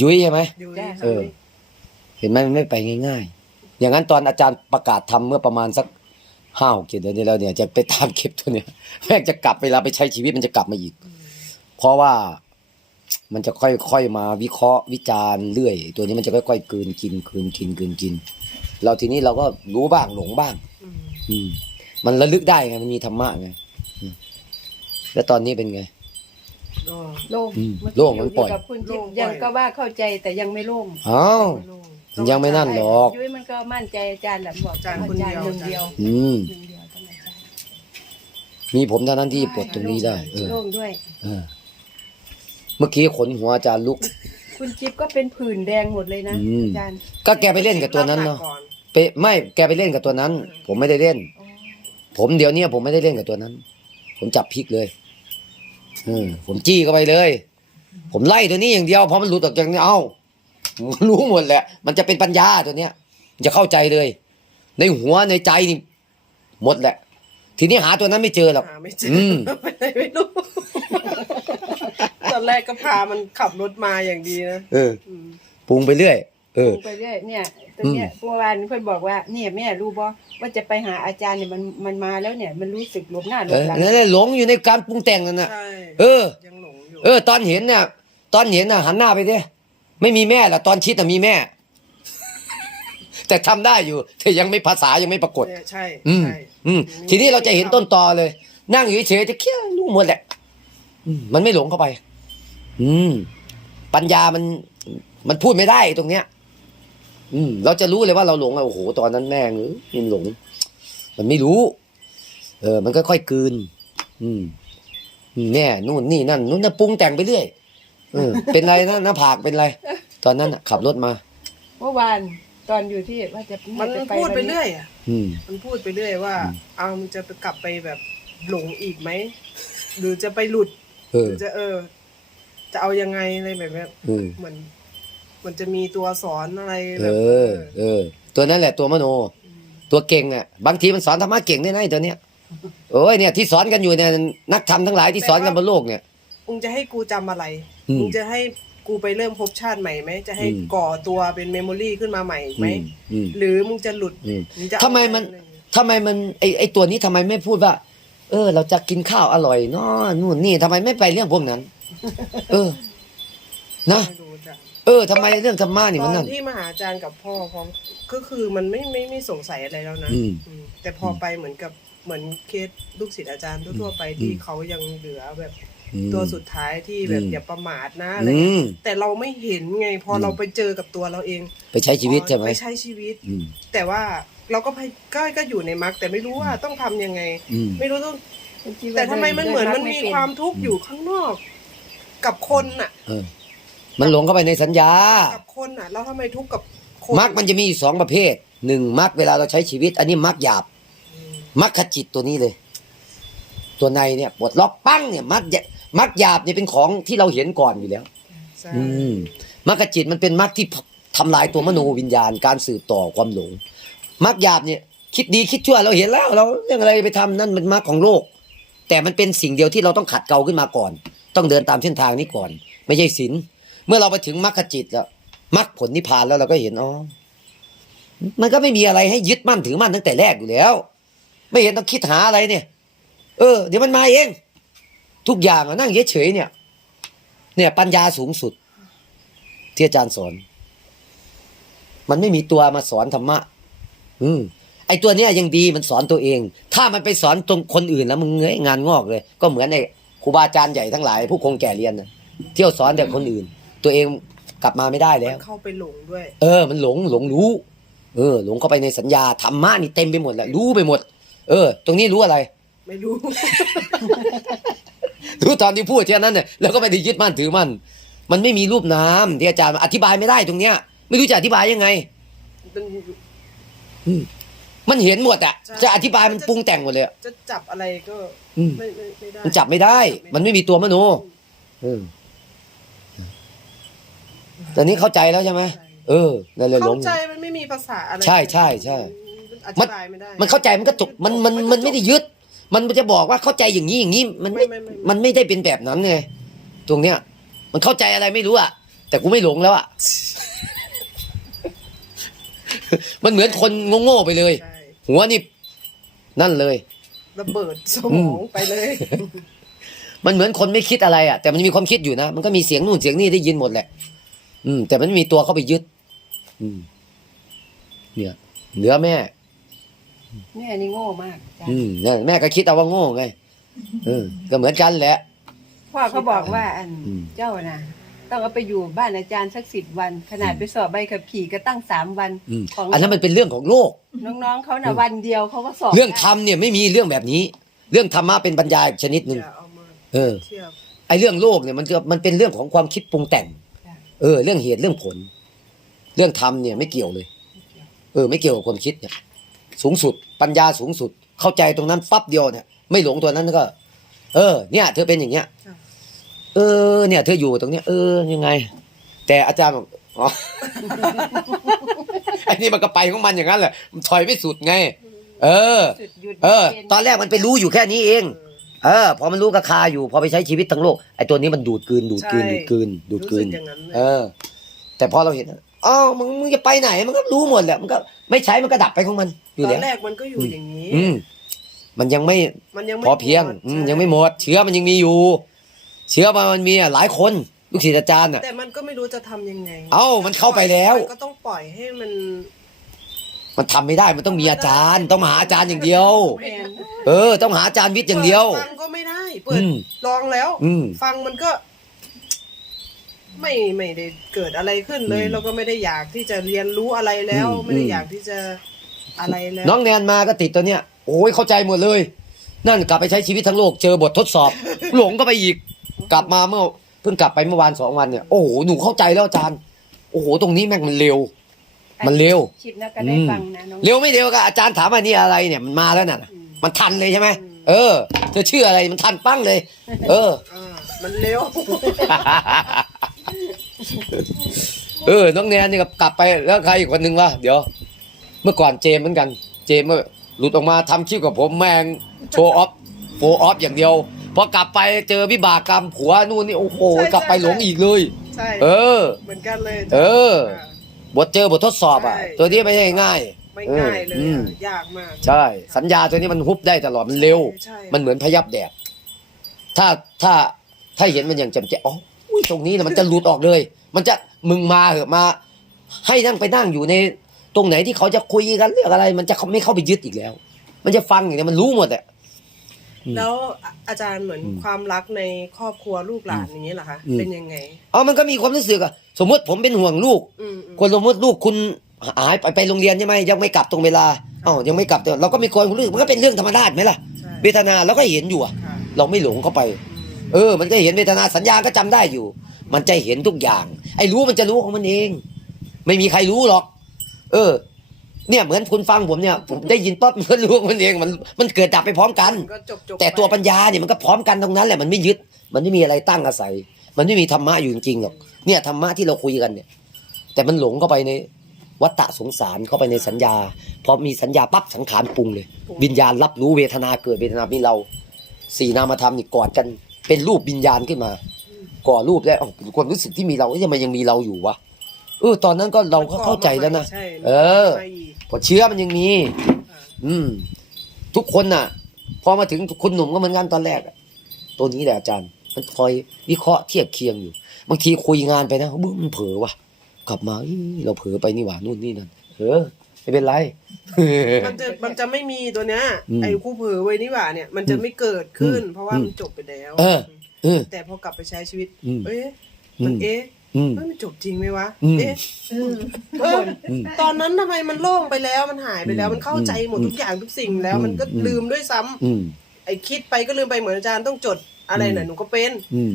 ยุ้ยใช่ไหมอยู่จ้ะนี่เออ เห็นไหมมันไม่ไปง่าย ๆ อย่างนั้นตอนอาจารย์ประกาศทำเมื่อประมาณสักห้าหกเจ็ดเดือนที่แล้วเนี่ยจะไปตามเก็บตัวเนี่ยแม่งจะกลับเวลาไปใช้ชีวิตมันจะกลับมาอีก เพราะว่ามันจะค่อยๆมาวิเคราะห์วิจารณ์เรื่อย ตัวนี้มันจะค่อยๆกลืนกินกลืนกินกลืนกิน เราทีนี้เราก็รู้บ้างหลงบ้าง อืมอืม มันระลึกได้ไงมันมีธรรมะไงอืมแล้วตอนนี้เป็นไงก็ โล่งอืมเมื่อโล่กี้งอมันยู่ปล่อย กับคุณจิ๊บโล่งปล่อยยังก็ว่าเข้าใจแต่ยังไม่โล่งอ้าวโล่งมันยังไม่นั่นหรอก ยุ้ยมันก็มั่นใจอาจารย์แหละบอกอาจารย์คนเดียว หนึ่งเดียวอืม หนึ่งเดียวต้องอาจารย์มีผมเท่านั้นที่ปลดตรงนี้ได้ เออโล่งด้วย เออเมื่อกี้ขนหัวอาจารย์ลุก คุณจิ๊บก็เป็นผื่นแดงหมดเลยนะอืม อาจารย์ก็แกไปเล่นกับตัวนั้นเนาะก่อไปไม่แกไปเล่นกับตัวนั้น ผมไม่ได้เล่นอ๋อผมเดี๋ยวเนี้ยผมไม่ได้เล่นกับตัวนั้น ผมจับพลิกเลยเออผมจี้เข้าไปเลย ผมไล่ตัวนี้อย่างเดียวพอมันหลุดออกจากนี้เอ้ารู้หมดแหละ มันจะเป็นปัญญาตัวเนี้ยมันจะเข้าใจเลย ในหัวในใจนี่หมดแหละ ทีนี้หาตัวนั้นไม่เจอหรอกหาไม่เจออืมไปไหนไม่รู้ ตอนแรกก็พามันขับรถมาอย่างดีนะ เออ อืม ปรุงไปเรื่อย เออลงไปเรื่อยเนี่ยตรงเนี้ยเมื่อวานเพื่อนบอกว่าเนี่ยแม่รู้บ่ว่าจะไปหาอาจารย์เนี่ยมันมันมาแล้วเนี่ย มันรู้สึกหลบหน้าหลเอบอหลังนั่นแหละหลงอยู่ในการปรุงแต่งนั่นน่ะ ใช่เออ ยังหลงอยู่เออ ตอนเห็นน่ะ ตอนเห็นน่ะ หันหน้าไปดิไม่มีแม่ละตอนชิดน่ะมีแม่ แต่ทำได้อยู่แต่ยังไม่ภาษายังไม่ปรากฏ เนี่ยใช่อืม ใช่อืม ทีนี้เราจะเห็นต้นตอเลย นั่งอยู่เฉยๆจะเคี้ยวรู้หมดแหละ อืมมันไม่หลงเข้าไป อืม ปัญญามัน มันพูดไม่ได้ตรงเนี้ย อืมเราจะรู้เลยว่าเราหลงอะโอ้โหตอนนั้นแม่งเอ้ยมันหลง มันไม่รู้ เออ มันก็ค่อยๆกลืนอืมอืมแม่นู่นนี่นั่นนู่นน่ะปรุงแต่งไปเรื่อยเออเป็นไรนะหน้าผากเป็นไรตอนนั้นน่ะขับรถมา เมื่อวานตอนอยู่ที่ว่าจะมันจะพูดไปวันนี้เรื่อยอะ อืม มันพูดไปเรื่อยว่า อืม เอามันจะไปกลับไปแบบหลงอีกไหม หรือจะไปหลุด เอหอรือจะเออ จะเอายังไงอะไรแบบเนี้ยเออ เหมือน มันจะมีตัวสอนอะไรเอแบบอ เออ ตัวนั้นแหละตัวมโน ตัวเก่งอะ บางทีมันสอนธรรมะเก่งได้นะไอ้ตัวเนี้ยโอ้ยเนี่ยที่สอนกันอยู่เนี่ยนักธรรมทั้งหลายที่สอนกันบนโลกเนี่ย มึงจะให้กูจำอะไรอืมมึงจะให้กูไปเริ่มภพชาติใหม่ไหมจะให้อืม ก่อตัวเป็นเมมโมรีขึ้นมาใหม่ไหมอืมอืม หรือมึงจะหลุดอืมงจะเอาทำไมมันอะไรอย่างเงี้ยทำไมมันไอไอตัวนี้ทำไมไม่พูดว่า เออ เราจะกินข้าวอร่อยเนาะนู่นนี่ทำไมไม่ไปเรื่องพวกนั้น เออ นะ ไม่รู้จ้ะ เออทำไมเรื่องธรรมะนี่ตมันอนนั่นที่มาหาอาจารย์กับพ่อพร้อมก็คือมันไม่ไม่ไม่สงสัยอะไรแล้วนะอืมอืมแต่พอไปเหมือนกับเหมือนเคสลูกศิษย์อาจารย์ทั่วๆไปที่อืม เขายังเหลือแบบอืม ตัวสุดท้ายที่แบบอืม อย่าประมาทนะอะไรอืเงี้ยมแต่เราไม่เห็นไง พออม เราไปเจอกับตัวเราเองไปใช้ชีวิตใช่ไหมไปใช้ชีวิต อืม แต่ว่าเราก็พยก็ก็อยู่ในมรรคแต่ไม่รู้ว่าต้องทำยังไง อืม ไม่รู้ต้องคุณจิ๊บว่าแต่ทำไมมันเหมือนดิมันมีไป็ความทุกข์อยู่ข้างนอก กับคนน่ะ เออ มันหลงเข้าไปในสัญญา กับคนน่ะแล้วทำไมทุกข์กับคนมรรคมันจะมีอยู่สองประเภทหนึ่งมรรคเวลาเราใช้ชีวิต อันนี้มรรคหยาบอืมมรรคจิตตัวนี้เลย ตัวในเนี่ยปลดล็อกปั้งเนี่ยมรรคหยมรรคหยาบเนี่ยเป็นของที่เราเห็นก่อนอยู่แล้ว ใช่อืมมรรคจิตมันเป็นมรรคที่ทำลายตัวมโนวิญญาณ การสืบต่อความหลงมรรคหยาบเนี่ย คิดดีคิดชั่วเราเห็นแล้วเราเรื่องอะไรไปทำนั่นเป็นมรรคของโลก แต่มันเป็นสิ่งเดียวที่เราต้องขัดเกลาขึ้นมาก่อน ต้องเดินตามเส้นทางนี้ก่อน ไม่ใช่ศีล เมื่อเราไปถึงมรรคจิตแล้วมรรคผลนิพพานแล้วเราก็เห็นอ๋อมันก็ไม่มีอะไรให้ยึดมั่นถือมั่นตั้งแต่แรกอยู่แล้ว ไม่เห็นต้องคิดหาอะไรเนี่ย เออ เดี๋ยวมันมาเอง ทุกอย่างอะนั่งเฉยๆเนี่ย เนี่ย ปัญญาสูงสุด ที่อาจารย์สอน มันไม่มีตัวมาสอนธรรมะ อืมไอตัวเนี้ยยังดีมันสอนตัวเอง ถ้ามันไปสอนตรงคนอื่นแล้วมึงเงยงานงอกเลย ก็เหมือนไอครูบาอาจารย์ใหญ่ทั้งหลาย ผู้คงแก่เรียนนะเที่ยวสอนแต่คนอื่น ตัวเองกลับมาไม่ได้แล้มัวนเข้าไปหลงด้วย เออ มันหลงหลงรู้ เออ หลงเข้าไปในสัญญาธรรมะนี่เต็มไปหมดแหละรู้ไปหมด เออ ตรงนี้รู้อะไร ไม่รู้ รู้ตอนที่พูดแค่นั้นเนี่ยแล้วก็ไม่ได้ยึดมั่นถือมั่นมันไม่มีรูปนามที่อาจารย์อธิบายไม่ได้ตรงเนี้ย ไม่รู้จะอธิบายยังไง มันมันเห็นหมดอะใช่ จะอธิบายมันปรุงแต่งหมดเลยอะจะจับอะไรก็อืมไม่ไม่ไม่ได้มันจับไม่ได้ มันไม่มีตัวมโนเออ ตอนนี้เข้าใจแล้วใช่ไหมเออนั่นเลยหลเข้างใจมันไม่มีภาษาอะไรใช่ใช่ใช่มันอธิบายไม่ได้ มันเข้าใจมันก็จบมันมันมันไม่ได้ยึด มันจะบอกว่าเข้าใจอย่างนี้อย่างนี้มันไม่ไม่ไม่ไม่ มันไม่ได้เป็นแบบนั้นไงตรงเนี้ย มันเข้าใจอะไรไม่รู้อะ แต่กูไม่หลงแล้วอะ มันเหมือนคนโง่ๆไปเลย ใช่หัวนี่นั่นเลย ระเบิดสอืมมองไปเลย มันเหมือนคนไม่คิดอะไรอะแต่มันมีความคิดอยู่นะ มันก็มีเสียงนู่นเสียงนี่ได้ยินหมดแหละ อืม แต่มันไม่มีตัวเข้าไปยึด อืม เนี่ย เหลือแม่ แม่นี่โง่มากจ้ะอืมเนี่ยแม่ก็คิดเอาว่าโง่ไงเออก็เหมือนกันแหละ พ่อเขาบอกว่าอันอืม เจ้าน่ะ ต้องเอาไปอยู่บ้านอาจารย์สักสิบวัน ขนาดไปสอบใบขับขี่ก็ตั้งสามวันอืมของอันนั้นมันเป็นเรื่องของโลก น้องๆเขาน่ะวันเดียวเขาก็สอบเรื่องธรได้รมเนี่ยไม่มีเรื่องแบบนี้ เรื่องธรรมะเป็นปัญญาอีกชนิดหนึ่ง อย่าเอามาเออ เทียบ ไอ้เรื่องโลกเนี่ยมันจะมันเป็นเรื่องของความคิดปรุงแต่ง เออ เรื่องเหตุเรื่องผล เรื่องธรรมเนี่ยไม่เกี่ยวเลย เออ ไม่เกี่ยวกับความคิดเนี่ย สูงสุด ปัญญาสูงสุด เข้าใจตรงนั้นปั๊บเดียวเนี่ย ไม่หลงตัวนั้นก็ เออ เนี่ย เธอเป็นอย่างเงี้ย เออ เนี่ย เธออยู่ตรงเนี้ย เออ ยังไง แต่อาจารย์บอกอ๋อไอ้นี่มันก็ไปของมันอย่างนั้นแหละมันถอยไม่สุดไง เออ เออ ตอนแรกมันไปรู้อยู่แค่นี้เอง เออพอมันรู้ก็คาอยู่ พอไปใช้ชีวิตทั้งโลกไอ้ตัวนี้มันดูดกลืนดูดกลืนดูดกลืนดูดกลืนรู้สึอย่างนั้นเลย เออ แต่พอเราเห็นอ๋อมึงมึงจะไปไหนมันก็รู้หมดแหละมันก็ไม่ใช้มันก็ดับไปของมันอยู่ตอแล้วนแรกมันก็อยู่อย่างนี้ อืม มันยังไม่ มันยังไม่พอเพียงหมดอืมใช่ยังไม่หมด เชื้อมันยังมีอยู่ เชื้อมันมีอะหลายคนลูกศิษย์อาจารย์อะ แต่มันก็ไม่รู้จะทำยังไงเอ้ามันเข้าไปแล้ว มันก็ต้องปล่อยให้มัน มันทำไม่ได้มันต้องมีอาจารย์ ต้องมาหาอาจารย์อย่างเดียวแม่นเออ ต้องหาอาจารย์วิทย์อย่างเดียวปิฟังก็ไม่ได้ เปิดอืมลองแล้ว อืมฟังมันก็ ไม่ไม่ได้เกิดอะไรขึ้นเลย อืมเราก็ไม่ได้อยากที่จะเรียนรู้อะไรแล้ว อืม ไม่ได้อืมอยากที่จะอะไรแล้วน้องแนนมาก็ติดตัวเนี้ยโอ้ยเข้าใจหมดเลย นั่นกลับไปใช้ชีวิตทั้งโลกเจอบททดสอบ หลงก็ไปอีก กลับมาเมื่อเพิ่งกลับไปเมื่อวานสองวันเนี่ยโอ้โหหนูเข้าใจแล้วอาจารย์ โอ้โหตรงนี้แม่งมันเร็ว มันเร็วชิดนะก็ได้ฟังนะน้อง เร็วไม่เร็วก็อาจารย์ถามว่านี่อะไรเนี่ยมันมาแล้วน่ะ อืม มันทันเลยใช่ไหมเออเธอชื่ออะไรมันทันปั้งเลย เออ อ่ามันเร็ว เออ น้องแนนนี่ก็กลับไปแล้วใครอีกคนนึงวะเดี๋ยว เมื่อก่อนเจมส์เหมือนกัน เจมส์เมื่อหลุดออกมาทำคลิปกับผมแม่งโชว์ออฟโฟออฟอย่างเดียวพอกลับไปเจอวิบากกรรมผัวนู่นนี่โอ้โหใช่กลับไปใช่หลงอีกเลย ใช่ เออ เหมือนกันเลยเออา บทเจอบททดสอบอะ ใช่ ตัวนี้ไม่ใช่ง่าย ไม่ง่ายเลยอืม อะยากมาก ใช่ สัญญาตัวนี้มันฮุบได้ตลอดมันเร็ว ใช่ มันเหมือนพยับแดดถ้าถ้าถ้าเห็นมันอย่างแจ่มแจ้งอ๋ออุ้ยตรงนี้นะมันจะหลุดออกเลย มันจะมึงมาเหอะมา ให้นั่งไปนั่งอยู่ในตรงไหนที่เขาจะคุยกันเรื่องอะไร มันจะไม่เข้าไปยึดอีกแล้ว มันจะฟังอย่างเนี้ยมันรู้หมดอะอืม แล้วอาจารย์เหมือนอืมความรักในครอบครัวลูกหลานอย่างนี้เหรอคะอืมเป็นยังไงอ๋อมันก็มีความรู้สึกอะสมมติผมเป็นห่วงลูกอืมอืมคนสมมติลูกคุณหายไปไปโรงเรียนใช่ไหมยังไม่กลับตรงเวลาอ๋อยังไม่กลับแต่เราก็มีความรู้สึกมันก็เป็นเรื่องธรรมดาไหมล่ะใช่เวทนาเราก็เห็นอยู่อะค่ะเราไม่หลงเข้าไป เออ มันก็เห็นเวทนาสัญญาก็จำได้อยู่ มันจะเห็นทุกอย่าง ไอ้รู้มันจะรู้ของมันเอง ไม่มีใครรู้หรอก เออ เนี่ยเหมือนคุณฟังผมเนี่ยผมได้ยินปั๊บมันก็รู้ของมันเองมันมันเกิดดับไปพร้อมกันมัน ก็จบจบแต่ตัวปัญญาเนี่ยมันก็พร้อมกันตรงนั้นแหละมันไม่ยึด มันไม่มีอะไรตั้งอาศัย มันไม่มีธรรมะอยู่จริงๆหรอกเนี่ยธรรมะที่เราคุยกันเนี่ย แต่มันหลงเข้าไปในวัฏฏะสงสารเข้าไปในสัญญาพอมีสัญญาปั๊บสังขารปรุงเลย วิญญาณรับรู้เวทนาเกิดเวทนามีเราสี่นามธรรมนี่กอดกัน เป็นรูปวิญญาณขึ้นมา ก่อรูปแล้วอ้าวความรู้สึกที่มีเราเอ๊ะทำไมยังมีเราอยู่วะเออตอนนั้นก็เราก็เข้าใจแล้วนะใช่เออมาอีกพอเชื้อมันยังมีค่ะอืม ทุกคนน่ะ พอมาถึงคุณหนุ่มก็เหมือนกันตอนแรกอะตัวนี้แหละอาจารย์ มันคอยวิเคราะห์เทียบเคียงอยู่ บางทีคุยงานไปนะบึ้มมันเผลอวะกลับมาอี้เราเผลอไปนี่หว่านู่นนี่นั่นเออไม่เป็นไร มันจะมันจะไม่มีตัวเนี้ยอืมไอ้คู่เผลอไว้นี่หว่าเนี่ยมันจะไม่เกิดขึ้น เพราะว่าอืมมันจบไปแล้ว เออ เออ แต่พอกลับไปใช้ชีวิต อืม เอ๊ะอืมันมเอ๊ะ อืม เฮ้ยมันจบจริงไหมวะอืม เอ๊ะเอออืมตอนนั้นทำไมมันโล่งไปแล้วมันหายไปแล้วอืมมันเข้าใจหมดอืมทุกอย่างทุกสิ่งแล้วอืมมันก็อืมลืมด้วยซ้ำอืม ไอ้คิดไปก็ลืมไปเหมือนอาจารย์ต้องจดอะไรอืมน่ะหนูก็เป็น อืม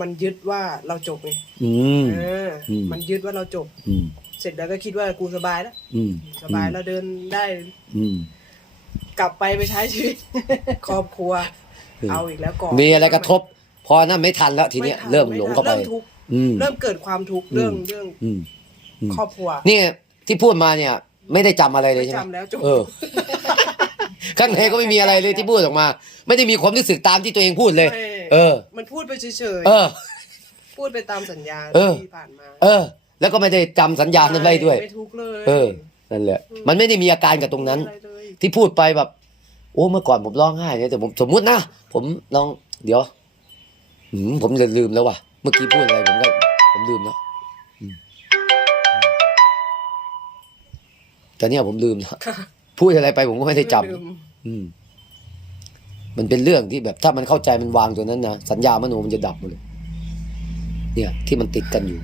มันยึดว่าเราจบไงอืม เอออม มันยึดว่าเราจบ อืม เสร็จแล้วก็คิดว่ากูสบายแล้วอืม สบายแล้วเดินได้อืม กลับไปไปใช้ชีวิต ครอบครัวอืมเอาอีกแล้วก่อนมีอะไรกระทบ พอนั่นไม่ทันแล้วทีเนี้ยไทันเริ่มหลงเข้าไป เริ่มทุกข์อืม เริ่มเกิดความทุกข์เรื่องเรื่องอืม อืม ครอบครัวนี่ที่พูดมาเนี่ย ไม่ได้จำอะไรเลยไม่ใช่ไหมจำแล้วจบเออ ข้างในก็ไม่มีอะไรเลยที่พูดออกมา ไม่ได้มีความรู้สึกตามที่ตัวเองพูดเลย ไม่เออ มันพูดไปเฉยเออพูดไปตามสัญญาเออ ที่ผ่านมาเออ แล้วก็ไม่ได้จำสัญญานั้นไว้ด้วย ไม่ทุกข์เลยเออ นั่นแหละ มันไม่ได้มีอาการกับตรงนั้น ไม่อะไรเลยที่พูดไปแบบ โอ้เมื่อก่อนผมร้องไห้เนี่ยแต่ผมสมมุตินะ ผมลองเดี๋ยวหืม ผมเลยลืมแล้วว่ะ เมื่อกี้พูดอะไรผมก็ผมลืมแล้วอืมแต่เนี่ยผมลืมแล้วค่ะพูดอะไรไปผมก็ไม่ได้จำลืมอืม มันเป็นเรื่องที่แบบ ถ้ามันเข้าใจมันวางตัวนั้นนะสัญญามโนมันจะดับหมดเลย เนี่ย ที่มันติดกันอยู่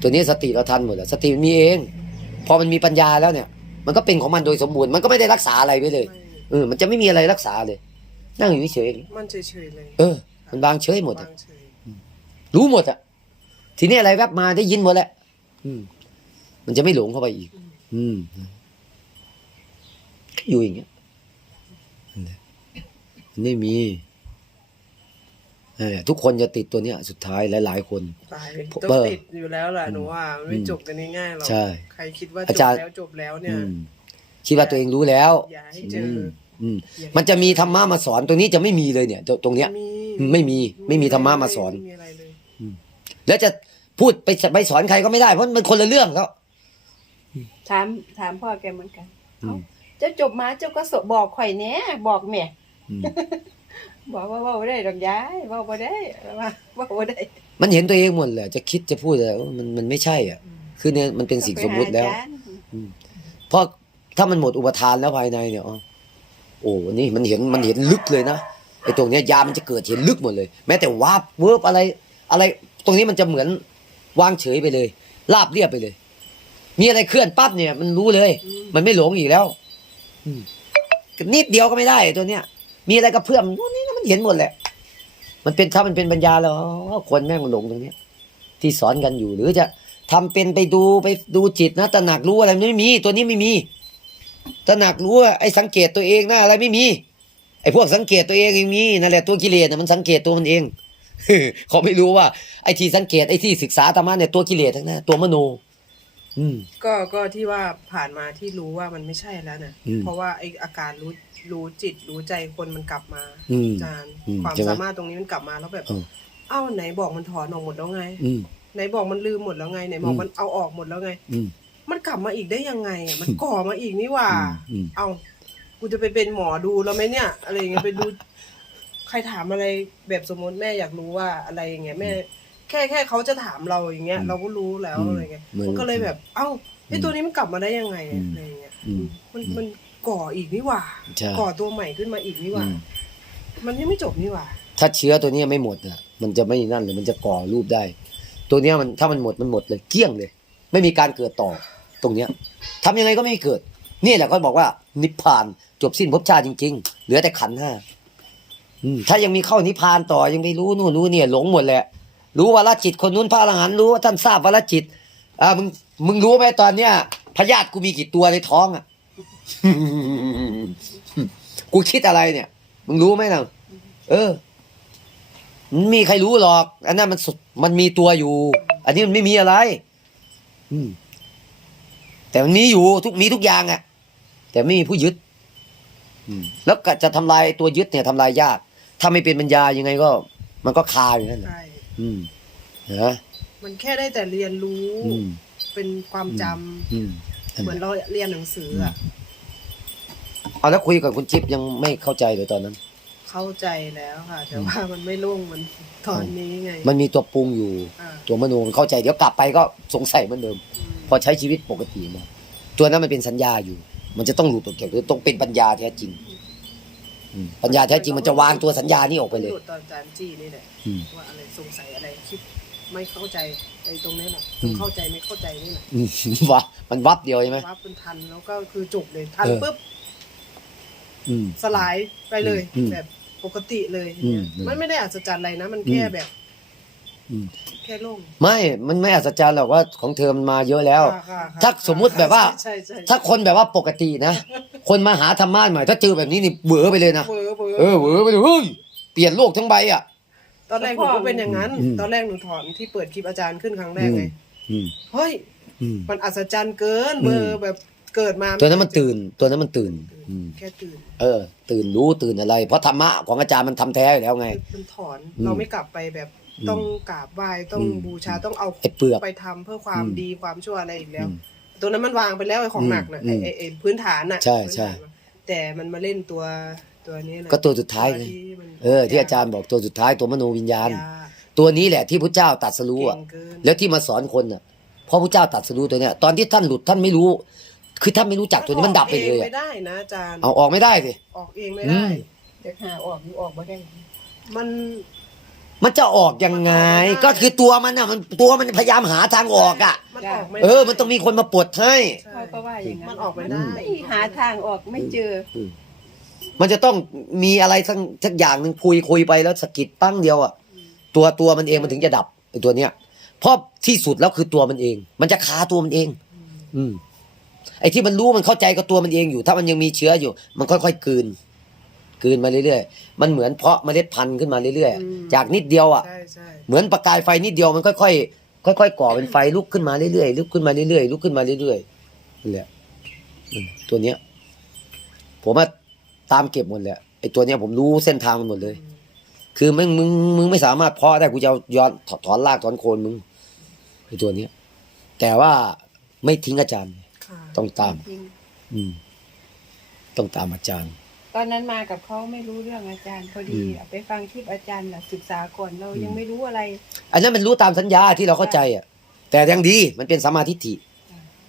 ตัวนี้สติเราทันหมดแล้วสติมันมีเอง พอมันมีปัญญาแล้วเนี่ย มันก็เป็นของมันโดยสมบูรณ์มันก็ไม่ได้รักษาอะไรไว้เลยไม่เออมันจะไม่มีอะไรรักษาเลย นั่งอยู่เฉยมันเฉยๆเลยๆเออ มันวางเฉยหมดอะวางเฉยรู้หมดอะทีนี้อะไรแวบมาได้ยินหมดแหละอืม มันจะไม่หลงเข้าไปอีก อืมก็อยู่อย่างเงี้ยนั่นแหละมันไม่มีนั่นแหละทุกคนจะติดตัวเนี้ย สุดท้ายหลายๆคนตายผมต้องเออติดอยู่แล้วแหละหนูว่าไม่อืมจบกันง่ายๆหรอกใช่ใครคิดว่าอาจจาบรย์แล้วจบแล้วเนี่ยอืมคิดว่าตัวเองรู้แล้วอย่าให้เจอม ออืมอย่าให้มันจะมีธรรมะมาสอนตรงนี้จะไม่มีเลยเนี่ย ตรงเนี้ย ไม่มีไม่มีธรรมะมาสอนไม่มีอะไรเลยแล้วจะพูดไปไปสอนใครก็ไม่ได้เพราะมันคนละเรื่องแล้ว ถามถามพ่อแกเหมือนกันอืมเจ้าจบมาเจ้าก็สบอกข่อยแหน่บอกแม่อืมบอกว่าเว่าบ่ได้ดอกย้ายเว่าบ่ได้ว่าเว่าบ่ได้มันเห็นตัวเองหมดแหละจะคิดจะพูดอะไรมันมันไม่ใช่อะ คือเนี่ยมันเป็นสิ่งสมมุติแล้ว ไปหาอาจารย์เพราะถ้ามันหมดอุปทานแล้วภายในเนี่ยอ๋อ โอ้นี่มันเห็นมันเห็นลึกเลยนะไอ้ตรงเนี้ยยามันจะเกิดเห็นลึกหมดเลย แม้แต่วาบเวิร์บอะไร อะไร ตรงนี้มันจะเหมือนวางเฉยไปเลย ราบเรียบไปเลย มีอะไรเคลื่อนปั๊บเนี่ย มันรู้เลย มันไม่หลงอีกแล้วอืนิดเดียวก็ไม่ได้ตัวเนี้ย มีอะไรก็เพื่อมนู่นนี่มันเห็นหมดแหละ มันเป็นถ้ามันเป็นปัญญาแล้วคนแม่งหลงตรงเนี้ย ที่สอนกันอยู่หรือจะทำเป็นไปดูไปดูจิตนะตระหนักรู้อะไรไม่มี ตัวนี้ไม่มี ตระหนักรู้ว่าไอ้สังเกตตัวเองนะอะไรไม่มี ไอ้พวกสังเกตตัวเองยังมีนั่นแหละตัวกิเลสน่ะมันสังเกตตัวมันเองเขาไม่รู้ว่าไอ้ที่สังเกตไอ้ที่ศึกษาธรรมะเนี่ยตัวกิเลสทั้งนั้นตัวมโน อืม ก็ก็ที่ว่าผ่านมาที่รู้ว่ามันไม่ใช่แล้วเนี่ยอืมเพราะว่าไออาการรู้รู้จิตรู้ใจคนมันกลับมาอืมอาจารย์อืมความใช่ไหมสามารถตรงนี้มันกลับมาแล้วแบบเออเอ้าไหนบอกมันถอนออกหมดแล้วไงอืมไหนบอกมันลืมหมดแล้วไงไหนบอกอืมมันเอาออกหมดแล้วไงอืม มันกลับมาอีกได้ยังไงอะมันก่อมาอีกนี่หว่า อืม เอากูจะไปเป็นหมอดูแล้วไหมเนี่ย อะไรอย่างเงี้ยไปดู ใครถามอะไรแบบสมมติแม่อยากรู้ว่าอะไรอย่างเงี้ยแม่ แค่แค่เขาจะถามเราอย่างเงี้ย อืมเราก็รู้แล้วอืมอะไรเงี้ยเหมือนมันก็เลยแบบ เอ้าไออืมตัวนี้มันกลับมาได้ยังไงอือะมอะไรอย่างเงี้ยอืม มันอืมมันก่ออีกนี่หว่า ใช่ ก่อตัวใหม่ขึ้นมาอีกนี่หว่า อืมมันยังไม่จบนี่หว่า ถ้าเชื้อตัวเนี้ยไม่หมดน่ะ มันจะไม่นั่นเลยมันจะก่อรูปได้ ตัวเนี้ยมันถ้ามันหมดมันหมดเลยเกลี้ยงเลย ไม่มีการเกิดต่อ ตรงเนี้ยทำยังไงก็ไม่เกิด นี่แหละเขาบอกว่า นิพพานจบสิ้นภพชาติจริง ๆ เหลือแต่ขันห้าถ้ายังมีเข้านิพพานต่อยังไม่รู้นู่นรู้เนี่ยหลงหมดแหละ รู้วาลจิตคนนู้นพระอรหันต์รู้ว่าท่านทราบวาลจิตอ่ามึงมึงรู้ไหมตอนเนี้ยพยาธิกูมีกี่ตัวในท้องอะกูคิดอะไรเนี่ย มึงรู้ไหมล่ะเออมันมีใครรู้หรอก อันนั้นมันสุดมันมีตัวอยู่ อันนี้มันไม่มีอะไร อืม แต่มันมีอยู่ทุกมีทุกอย่างอะ่ะ แต่ไม่มีผู้ยึดอืมแล้วก็จะทำลายตัวยึดเนี่ยทำลายยาก ถ้าไม่เป็นปัญญายังไงก็ มันก็คาอยู่นั่นแหละใช่อืมนะมันแค่ได้แต่เรียนรู้อืมเป็นความจำอืมเหมือนเราเรียนหนังสืออะเอาแล้วคุยกับคุณจิ๊บยังไม่เข้าใจเลยตอนนั้น เข้าใจแล้วค่ะแต่ว่ามันไม่ลุ่งเหมันตอนนี้ไง มันมีตัวปรุงอยู่อ่าตัวมโนมันเข้าใจเดี๋ยวกลับไปก็สงสัยเหมือนเดิมอืม พอใช้ชีวิตปกติมาตัวนั้นมันเป็นสัญญาอยู่ มันจะต้องหลุดออกจากหรือต้องเป็นปัญญาแท้จริงอืมปัญญาแท้จริงมันจะวางตัวสัญญานี้ออกไปเลยหดตอนอาจารย์จี้นี่แหละอืมว่าอะไรสงสัยอะไรคิดไม่เข้าใจไอ้ตรงนี้แหละอืม เข้าใจไม่เข้าใจนี่แหละอืมว่ามันวับเดียวใช่ไหมว่าเป็นทันแล้วก็คือจบเลยทันเออปุ๊บอืม สลายไปเลย อืมแบบปกติเลยอืมมันไม่ได้อัศจรรย์อะไรนะ มันแค่อืมแบบอืม แค่โล่งไม่ มันไม่อัศจรรย์หรอกว่าของเธอมันมาเยอะแล้ว ค่ะค่ะค่ะถ้าสมมุติแบบว่า ใช่ใช่ถ้าคนแบบว่าปกตินะ คนมาหาธรรมะใหม่ถ้าเจอแบบนี้นี่เบื่อไปเลยนะเบอร์เบอร์เออเบื่อไปเลยเฮ้ย เปลี่ยนโลกทั้งใบอะ ตอนแรกหนูก็เป็นอย่างนั้น อืม ตอนแรกหนูถอนที่เปิดคลิปอาจารย์ขึ้นครั้งแรกไงอืมเฮ้ย อืม มันอัศจรรย์เกินเบออืร์มแบบเกิดมาตัวนั้นมันตื่น ตัวนั้นมันตื่นอืมแค่ตื่นเออ ตื่นรู้ตื่นอะไร เพราะธรรมะของอาจารย์มันทำแท้อยู่แล้วไง มันถอนอืมเราไม่กลับไปแบบอืม ต้องกราบไหว้ต้องอืมบูชาต้องเอาไอ้เปลือกไปทำเพื่อความอืมดีความชั่วอะไรอีกแล้วอืมตัวนั้นมันวางไปแล้วไอ้ของหนักน่ะอืมไอ้ไอ้ไอ้พื้นฐานน่ะใช่พื้นใช่ฐานน่ะแต่มันมาเล่นตัวตัวนี้นะก็ตัวสุดท้ายไงที่มันเออ ที่อาจารย์บอกตัวสุดท้ายตัวมโนวิญญาณยาตัวนี้แหละที่พระเจ้าตรัดสรู้อะเก่งเกินแล้วที่มาสอนคนอะเพราะพระเจ้าตรัดสรู้ตัวเนี้ยตอนที่ท่านหลุดท่านไม่รู้ คือท่านไม่รู้จักตัวนี้มันดับไปเลยออกองอะไม่ได้นะอาจารย์เอาออกไม่ได้สิออกเองไม่อืได้มจะหาออกหรือออกบ่ได้ มัน มันจะออกยังไงมันออกไม่ได้ก็คือตัวมันอะมันตัวมันพยายามหาทางออกอะ มันออกไม่ได้เออ มันต้องมีคนมาปลดให้ใช่เขาก็ว่าอย่างนั้นมันออกไม่ได้ ไม่หาทางออกไม่เจอ มันจะต้องมีอะไรสักสักอย่างหนึ่งคุยคุยไปแล้วสะกิดปั้งเดียวอะตัวตัวมันเองมันถึงจะดับไอ้ตัวเนี้ยเพราะที่สุดแล้วคือตัวมันเอง มันจะคาตัวมันเอง อืมไอ้ที่มันรู้มันเข้าใจก็ตัวมันเองอยู่ ถ้ามันยังมีเชื้ออยู่ มันค่อยๆกลืน กลืนมาเรื่อยๆ มันเหมือนเพาะเมล็ดพันธุ์ขึ้นมาเรื่อยอืม ๆ จากนิดเดียวอะ ใช่ใช่เหมือนประกายไฟนิดเดียวมันค่อยๆค่อยๆก่อเป็นไฟลุกขึ้นมาเรื่อยๆลุกขึ้นมาเรื่อยๆลุกขึ้นมาเรื่อยๆนั่นแหละอืมตัวเนี้ย ผมว่าตามเก็บหมดเลยไอ้ตัวเนี้ยผมรู้เส้นทางมันหมดเลย คือมึงมึงมึงไม่สามารถเพาะได้กูจะเอาย้อนถถอนรากถอนโคนมึงไอ้ตัวเนี้ย แต่ว่าไม่ทิ้งอาจารย์ ค่ะต้องตาม จริงอืม ต้องตามอาจารย์ ตอนนั้นมากับเขาไม่รู้เรื่องอาจารย์พอดีอืมไปฟังคลิปอาจารย์น่ะศึกษาก่อนเราอืมยังไม่รู้อะไร อันนั้นมันรู้ตามสัญญาที่เราเข้าใจอะ แต่ยังดีมันเป็นสมมาทิฏฐิ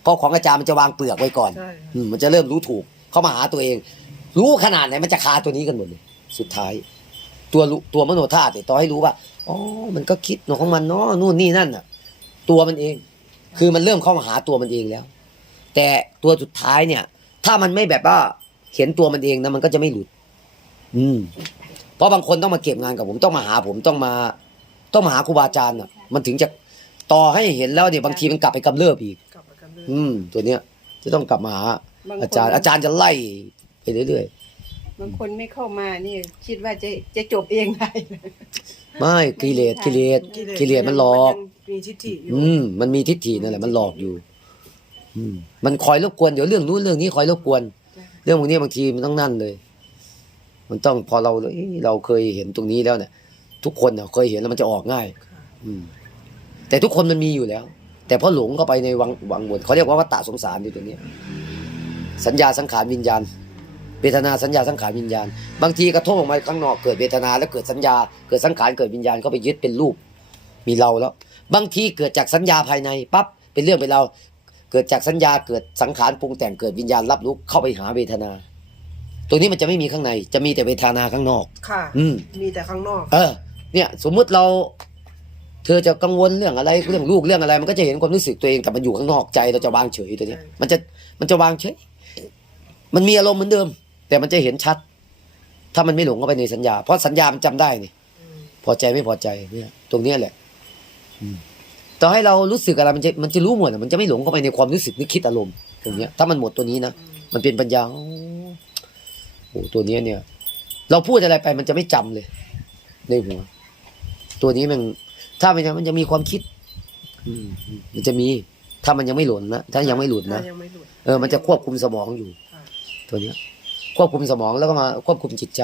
เพราะของอาจารย์มันจะวางเปลือกไว้ก่อนใช่ค่ะอืมมันจะเริ่มรู้ถูกเข้ามาหาตัวเอง รู้ขนาดไหนมันจะคาตัวนี้กันหมดเลยสุดท้าย ตัวรู้ตัวมโนธาตุเนี่ยต่อให้รู้ว่าอ๋อมันก็คิดของมันเนาะนู่นนี่นั่นน่ะ ตัวมันเอง คือมันเริ่มเข้ามาหาตัวมันเองแล้ว แต่ตัวสุดท้ายเนี่ย ถ้ามันไม่แบบว่า เห็นตัวมันเองนะมันก็จะไม่หลุด อืม เพราะบางคนต้องมาเก็บงานกับผมต้องมาหาผมต้องมา ต้องมาหาครูบาอาจารย์อะ มันถึงจะต่อให้เห็นแล้วเนี่ยบางทีมันกลับไปกำเริบอีก กลับมากันเลยอืม ตัวเนี้ย จะต้องกลับมาหาบางอาคนจารย์ อาจารย์จะไล่ไปเรื่อยบางคนไม่เข้ามานี่คิดว่าจะจะจบเองได้ๆไม่กิเลสกิเลส กิเลสมันหลอกยังมีทิฏฐิอยู่อืม มันมีทิฏฐินั่นแหละมันหลอกอยู่ อืม มันคอยรบกวนเดี๋ยวเรื่องนู้นเรื่องนี้คอยรบกวน เรื่องพวกนี้บางทีมันต้องนั่นเลย มันต้องพอเราเราเคยเห็นตรงนี้แล้วเนี่ย ทุกคนเนี่ยเคยเห็นแล้วมันจะออกง่าย อืม แต่ทุกคนมันมีอยู่แล้ว แต่พอหลงเข้าไปในวังวังวนเขาเรียกว่าวัฏฏะสงสารอยู่ตรงนี้ สัญญาสังขารวิญญาณเวทนาสัญญาสังขารวิญญาณ บางทีกระทบออกมาข้างนอกเกิดเวทนาแล้วเกิดสัญญาเกิดสังขารเกิดวิญญาณเขาไปยึดเป็นรูป มีเราแล้ว บางทีเกิดจากสัญญาภายในปั๊บเป็นเรื่องเป็นเรา เกิดจากสัญญาเกิดสังขารปรุงแต่งเกิดวิญญาณรับรู้เข้าไปหาเวทนาตรงนี้มันจะไม่มีข้างใน จะมีแต่เวทนาข้างนอก ค่ะ อืม มีแต่ข้างนอก เออ เนี่ย สมมุติเรา เธอจะกังวลเรื่องอะไรเรื่องลูกเรื่องอะไร มันก็จะเห็นความรู้สึกตัวเองแต่มันอยู่ข้างนอกใจเราจะวางเฉยตัวเนี้ยใช่มันจะมันจะวางเฉยมันมีอารมณ์เหมือนเดิม แต่มันจะเห็นชัด ถ้ามันไม่หลงเข้าไปในสัญญา เพราะสัญญามันจำได้นี่อืมพอใจไม่พอใจเนี่ย ตรงเนี้ยแหละ อืม ต่อให้เรารู้สึกอะไรมันจะมันจะรู้หมดอะมันจะไม่หลงเข้าไปในความรู้สึกนึกคิดอารมณ์ตรงเนี้ยถ้ามันหมดตัวนี้นะอืมมันเป็นปัญญาโอ้โหตัวเนี้ยเนี่ย เราพูดอะไรไปมันจะไม่จำเลยในหัวตัวนี้มันถ้ามันยังมันจะมีความคิด อืมอืมมันจะมี ถ้ามันยังไม่หล่นนะถ้ายังไม่หลุดนะถ้ายังไม่หลุดเออมันจะควบคุมสมองอยู่ค่ะตัวเนี้ย ควบคุมสมองแล้วก็มาควบคุมจิตใจ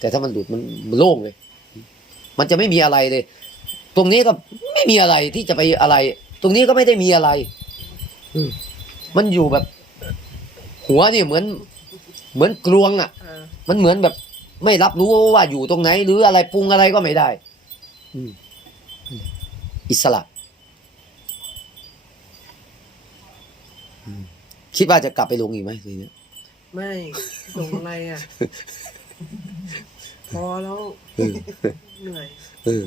แต่ถ้ามันหลุดมันมันโล่งเลย มันจะไม่มีอะไรเลย ตรงนี้ก็ไม่มีอะไรที่จะไปอะไร ตรงนี้ก็ไม่ได้มีอะไร อืมมันอยู่แบบ หัวนี่เหมือน เหมือนกลวงอะ อ่ามันเหมือนแบบ ไม่รับรู้ว่าอยู่ตรงไหน หรืออะไรปรุงอะไรก็ไม่ได้ อืมอิสระอืมคิดว่าจะกลับไปลงอีกไหมทีเนี้ย ไม่หลงอะไรอะ พอแล้วเออเหนื่อย เออ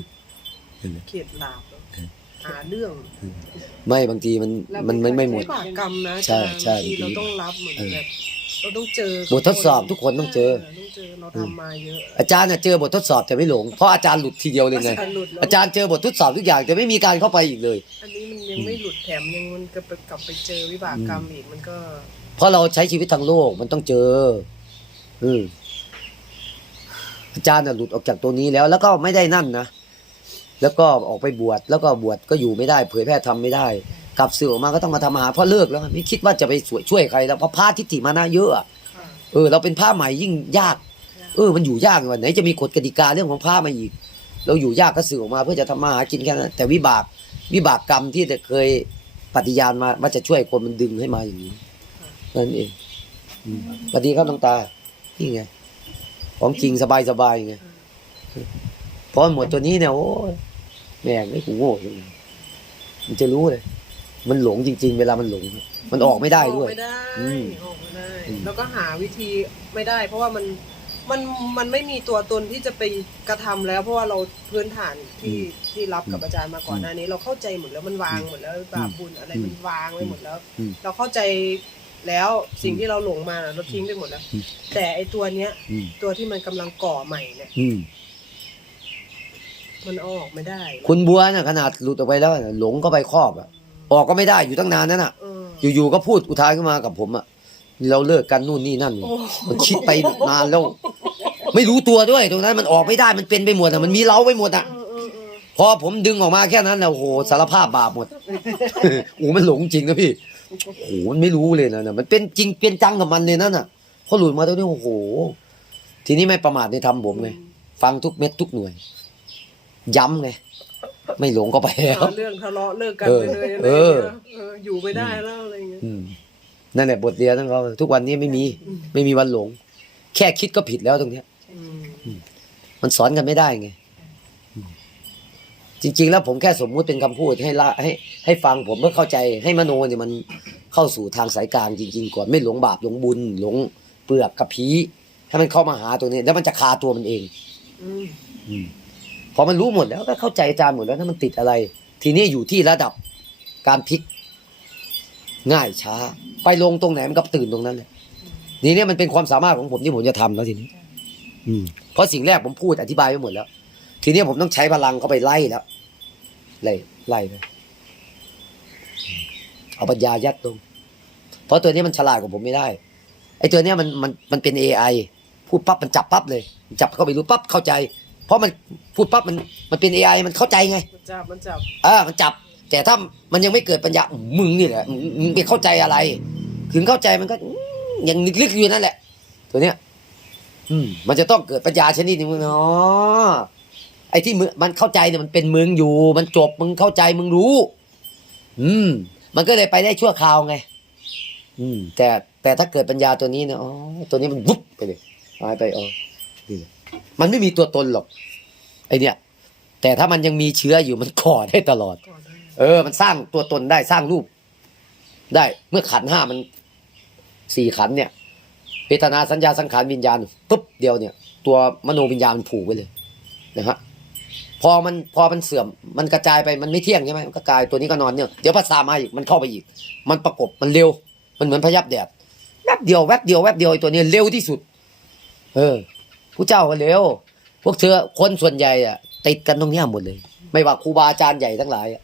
เข็ดหลาบแล้วหาเรื่องไม่บางทีมันมันมันไม่หมดวิบากกรรมนะใช่อาจารย์ใช่บางทีเราต้องรับเหมือนเออแบบเราต้องเจอบททดสอบทุกคนต้องเจอต้องเจอเราทำมาเยอะอาจารย์น่ะเจอบททดสอบแต่ไม่หลง เพราะอาจารย์หลุดทีเดียวเลยไงอาจารย์หลุดแล้วอาจารย์เจอบททดสอบทุกอย่างแต่ไม่มีการเข้าไปอีกเลย อันนี้มันยังไม่หลุดแถมยังมันก็ไปกลับไปเจอวิบากกรรมอีกมันก็ เพราะเราใช้ชีวิตทางโลกมันต้องเจอ อืมอาจารย์น่ะหลุดออกจากตัวนี้แล้ว แล้วก็ไม่ได้นั่นนะ แล้วก็ออกไปบวชแล้วก็บวชก็อยู่ไม่ได้เผยแพร่ทำไม่ได้กลับสื่อออกมาก็ต้องมาทำอาหารเพราะเลิกแล้วไม่คิดว่าจะไปช่วยช่วยใครแล้วเพราะพระทิฏฐิมานะเยอะอะค่ะเออเราเป็นผ้าใหม่ยิ่งยาก เออมันอยู่ยากวันไหนจะมีกฎกติกาเรื่องของผ้ามาอีก เราอยู่ยากก็สื่อออกมาเพื่อจะทำมาหากินแค่นั้นแต่วิบากวิบากกรรมที่เคยปฏิญาณมาว่าจะช่วยคนมันดึงให้มาอย่างนี้นั่นเองอืมสวัสดีครับน้องตานี่ไงของจริงสบายสบายๆไงเพราะหมดตัวนี้เนี่ยโอ้ยแม่งไม่กูโง่ยังไงมันจะรู้เลย มันหลงจริง ๆ เวลามันหลง มันออกไม่ได้ด้วย ออกไม่ได้อืมออกไม่ได้ อืม แล้วก็หาวิธีไม่ได้ เพราะว่ามันมันมันไม่มีตัวตนที่จะไปกระทำแล้ว เพราะว่าเราพื้นฐานที่ที่รับกับอาจารย์มาก่อนหน้านี้ เราเข้าใจหมดแล้วมันวางหมดแล้วบาปบุญอะไรมันวางไว้หมดแล้ว อืมเราเข้าใจแล้วสิ่งที่เราหลงมาเราทิ้งไปหมดแล้ว อืม แต่ไอตัวเนี้ย อืมตัวที่มันกำลังก่อใหม่เนี่ย อืม มันเอาออกไม่ได้คุณบัวน่ะขนาดหลุดออกไปแล้วน่ะหลงก็ไปครอบอะออกก็ไม่ได้อยู่ตั้งนานนั่นอะ เออ อยู่ๆก็พูดอุทานขึ้นมากับผมอะเราเลิกกันนู่นนี่นั่นโอ้ มันคิดไปนานแล้ว ไม่รู้ตัวด้วย ตรงนั้นมันออกไม่ได้มันเป็นไปหมดอะมันมีเล้าไปหมดอะเออเออเออพอผมดึงออกมาแค่นั้นนะโอ้โหสารภาพบาปหมด โอ้โหมันหลงจริงนะพี่โอ้โหมันไม่รู้เลยนะน่ะมันเป็นจริงเป็นจังกับมันเลยนั่นน่ะพอหลุดมาตรงนี้โอ้โห ทีนี้ไม่ประมาทในทำผมไงฟังทุกเม็ดทุกหน่วย ย้ำไง ไม่หลงก็ไปแล้วหาเรื่องทะเลาะเลิกกันเออไปเลยอะไรเออย่างอเงี้ยเอออยู่ไม่ได้แล้วอะไรเงี้ยอืมนั่นแหละบทเรียนของเขาทุกวันนี้ไม่มี ไม่มีวันหลง แค่คิดก็ผิดแล้วตรงเนี้ยอืมมันสอนกันไม่ได้ไงอืมจริง ๆ แล้วผมแค่สมมุติเป็นคำพูดให้ละให้ให้ฟังผมเพื่อเข้าใจให้มโนเนี่ยมันเข้าสู่ทางสายกลางจริง ๆ ก่อนไม่หลงบาปหลงบุญ หลงเปลือกกับผีให้มันเข้ามาหาตัวนี้ แล้วมันจะคาตัวมันเอง อืม พอมันรู้หมดแล้วก็เข้าใจอาจารย์หมดแล้วถ้ามันติดอะไร ทีนี้อยู่ที่ระดับการพลิกง่ายช้า ไปลงตรงไหนมันก็ตื่นตรงนั้นเลยนี่เนี่ยมันเป็นความสามารถของผมที่ผมจะทำแล้วทีนี้ อืมเพราะสิ่งแรกผมพูดอธิบายไปหมดแล้ว ทีนี้ผมต้องใช้พลังเข้าไปไล่แล้วไล่ไล่ไปเอาปัญญายัดตรงเพราะตัวนี้มันฉลาดกว่าผมไม่ได้ไอ้ตัวนี้มันมันมันเป็น AI พูดปั๊บมันจับปั๊บเลย จับเข้าไปรู้ปั๊บเข้าใจ เพราะมันพูดปั๊บมันมันเป็น AI มันเข้าใจไง มันจับมันจับอ่ามันจับ แต่ถ้ามันยังไม่เกิดปัญญาอื้อมึงนี่แหละมึงมึงไปเข้าใจอะไร ถึงเข้าใจมันก็อื้อยังลึกๆอยู่นั่นแหละ ตัวเนี้ย อืม มันจะต้องเกิดปัญญาชนิดหนึงอ๋อไอ้ที่มึงมันเข้าใจเนี่ยมันเป็นมึงอยู่ มันจบมึงเข้าใจมึงรู้ อืม มันก็เลยไปได้ชั่วคราวไง อืม แต่แต่ถ้าเกิดปัญญาตัวนี้เนี่ยอ๋อตัวนี้มันวุบไปเลยหายไปอ๋อนี่ มันไม่มีตัวตนหรอกไอเนี่ยแต่ถ้ามันยังมีเชื้ออยู่มันก่อได้ตลอด เออ มันสร้างตัวตนได้สร้างรูป ได้เมื่อขันห้ามันสี่ขันเนี่ยเวทนาสัญญาสังขารวิญญาณปุ๊บเดียวเนี่ย ตัวมโนวิญญาณมันผูกไว้เลยนะฮะพอมันพอมันเสื่อมมันกระจายไปมันไม่เที่ยงใช่ไหมมันก็กลายตัวนี้ก็นอนเนี่ยเดี๋ยวภาษามาอีกมันเข้าไปอีก มันประกบมันเร็ว มันเหมือนพยับแดดแวบเดียวแวบเดียวแวบเดียวไอ้ตัวนี้เร็วที่สุด เออ ผู้เจ้าก็เร็วพวกเธอคนส่วนใหญ่อะติดกันตรงเนี้ยหมดเลย ไม่ว่าครูบาอาจารย์ใหญ่ทั้งหลายอะ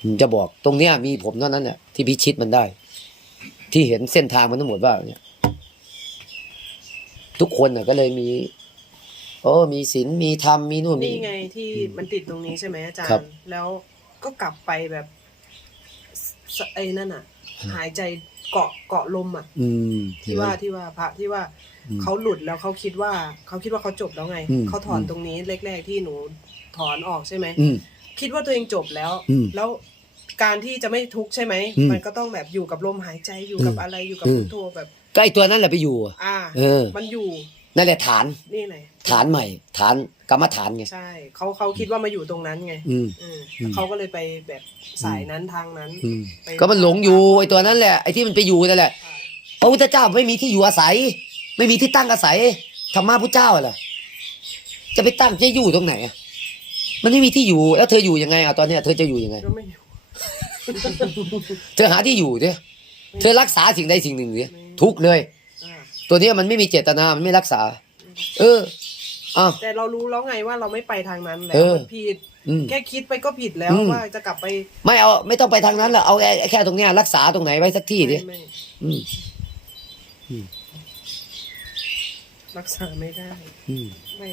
ผมจะบอกตรงเนี้ยมีผมเท่านั้นเนี่ยที่พิชิตมันได้ ที่เห็นเส้นทางมันทั้งหมดว่าเนี่ย ทุกคนน่ะก็เลยมี โอ้มีศีลมีธรรมมีนู่นมี นี่ไงที่มันติดตรงนี้ใช่ไหมอาจารครับ ย์ แล้วก็กลับไปแบบสไอ้นั่นอะ หายใจเกาะเกาะลมอะ อืมที่ว่าที่ว่าพระที่ว่าอืม เขาหลุดแล้วเขาคิดว่าเขาคิดว่าเขาจบแล้วไงอืมเขาถอนอืมตรงนี้แรกๆที่หนูถอนออกใช่ไหมอืมคิดว่าตัวเองจบแล้วอืมแล้วการที่จะไม่ทุกข์ใช่ไหมอืมมันก็ต้องแบบอยู่กับลมหายใจอยู่กับอืมอะไรอยู่กับอืมพุทโธแบบก็ไอตัวนั้นแหละไปอยู่อะอ่าเออ มันอยู่นั่นแหละฐานนี่ไงฐานใหม่ ฐานกรรมฐานไงใช่เขาเขาคิดว่ามาอยู่ตรงนั้นไงอืมอืมอืมเขาก็เลยไปแบบสายนั้นทางนั้นอืมไปก็มันหลงอยู่ไอตัวนั้นแหละไอที่มันไปอยู่นั่นแหละค่ะพระพุทธเจ้าไม่มีที่อยู่อาศัย ไม่มีที่ตั้งอาศัยธรรมะพุทธเจ้าเหรอจะไปตั้งจะอยู่ตรงไหนอะมันไม่มีที่อยู่ แล้วเธออยู่ยังไงอะตอนเนี้ยเธอจะอยู่ยังไงก็ไม่อยู่เธอหาที่อยู่ดิเธอรักษาสิ่งใดสิ่งหนึ่งดิไม่ทุกข์เลยอ่าตัวเนี้ยมันไม่มีเจตนา มันไม่รักษา เอออ้าวแต่เรารู้แล้วไงว่าเราไม่ไปทางนั้นแล้วเออมันผิดอืมแค่คิดไปก็ผิดแล้วอืมว่าจะกลับไป ไม่เอาไม่ต้องไปทางนั้นหรอกเอาแค่แค่ตรงเนี้ยรักษาตรงไหนไว้สักที่ดิไม่ไม่อืม รักษาไม่ได้อืมไม่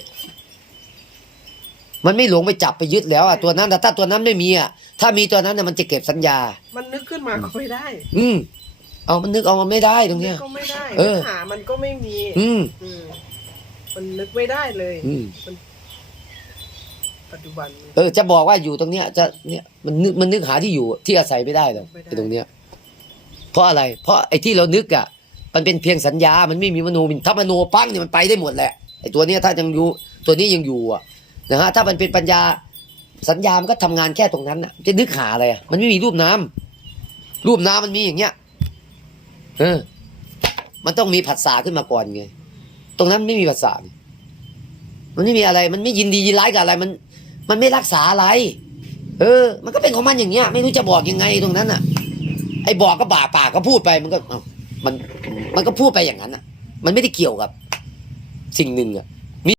มันไม่หลงไปจับไปยึดแล้วอะตัวนั้นแต่ถ้าตัวนั้นไม่มีอะถ้ามีตัวนั้นน่ะมันจะเก็บสัญญา มันนึกขึ้นมาก็ไม่ได้อืมเอามันนึกเอามาไม่ได้ตรงนึเนี้กย ก็ไม่ได้เออนึกหามันก็ไม่มีอืม อืมมันนึกไม่ได้เลย อืมมันปัจจุบัน เออจะบอกว่าอยู่ตรงเนี้ยจะเนี่ยมันนึกมันนึกหาที่อยู่ที่อาศัยไม่ได้หรอกไม่ได้ ไอ้ตรงเนี้ย เพราะอะไร เพราะไอ้ที่เรานึกอะ มันเป็นเพียงสัญญา มันไม่มีมโนวิญถ้ามโนปั้งเนี่ยมันไปได้หมดแหละไอ้ตัวเนี้ยถ้ายังอยู่ตัวนี้ยังอยู่อะนะฮะถ้ามันเป็นปัญญาสัญญามันก็ทำงานแค่ตรงนั้นอะจะนึกหาอะไรอะมันไม่มีรูปน้ำรูปน้ำมันมีอย่างเงี้ยเออ มันต้องมีผัสสะขึ้นมาก่อนไงตรงนั้นไม่มีผัสสะมันไม่มีอะไร มันไม่ยินดียินร้ายกับอะไร มัน มันไม่รักษาอะไร เออ มันก็เป็นของมันอย่างเงี้ย ไม่รู้จะบอกยังไงตรงนั้นอะ ไอ้บอกก็บ่าปากก็พูดไปมันก็ มันมันก็พูดไปอย่างนั้นอะ มันไม่ได้เกี่ยวกับ สิ่งหนึ่งอะ